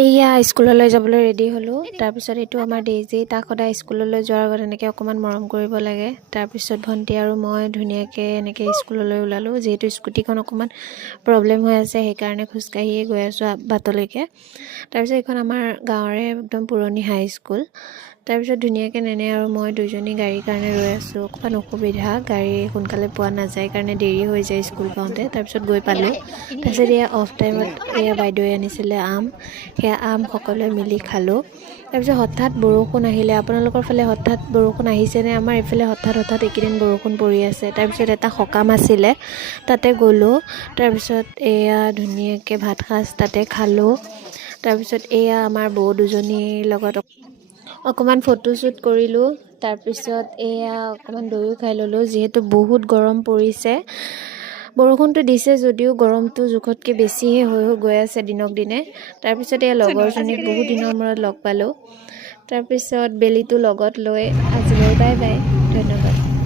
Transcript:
এয়া স্কুললৈ যাবলৈ ৰেডি হ'লোঁ। তাৰপিছত এইটো আমাৰ ডেইজি, তাক সদায় স্কুললৈ যোৱাৰ আগত এনেকৈ অকণমান মৰম কৰিব লাগে। তাৰপিছত ভণ্টি আৰু মই ধুনীয়াকৈ এনেকৈ স্কুললৈ ওলালোঁ। যিহেতু স্কুটিখন অকণমান প্ৰব্লেম হৈ আছে, সেইকাৰণে খোজকাঢ়িয়ে গৈ আছোঁ বাটলৈকে। তাৰপিছত এইখন আমাৰ গাঁৱৰে একদম পুৰণি হাই স্কুল। তাৰপিছত ধুনীয়াকৈ নেনে আৰু মই দুইজনী গাড়ীৰ কাৰণে ৰৈ আছোঁ। অকণমান অসুবিধা, গাড়ী সোনকালে পোৱা নাযায় কাৰণে দেৰি হৈ যায় স্কুল পাওঁতে। তাৰপিছত গৈ পালোঁ। তাৰপিছত এয়া অফ টাইমত এয়া বাইদেৱে আনিছিলে আম, সেয়া আম সকলোৱে মিলি খালোঁ। তাৰপিছত হঠাৎ বৰষুণ আহিলে। আপোনালোকৰ ফালে হঠাৎ বৰষুণ আহিছেনে? আমাৰ এইফালে হঠাৎ এইকেইদিন বৰষুণ পৰি আছে। তাৰপিছত এটা সকাম আছিলে, তাতে গ'লোঁ। তাৰপিছত এয়া ধুনীয়াকৈ ভাত সাজ তাতে খালোঁ। তাৰপিছত এয়া আমাৰ বৌ দুজনীৰ লগত অকণমান ফটোশ্বুট কৰিলোঁ। তাৰপিছত এয়া অকণমান দৈও খাই ল'লোঁ, যিহেতু বহুত গৰম পৰিছে। বৰষুণটো দিছে যদিও গৰমটো জোখতকৈ বেছিহে হৈ গৈ আছে দিনক দিনে। তাৰপিছত এয়া লগৰজনীক বহুত দিনৰ মূৰত লগ পালোঁ। তাৰপিছত বেলিটো লগত লৈ আজিলৈ বাই বাই, ধন্যবাদ।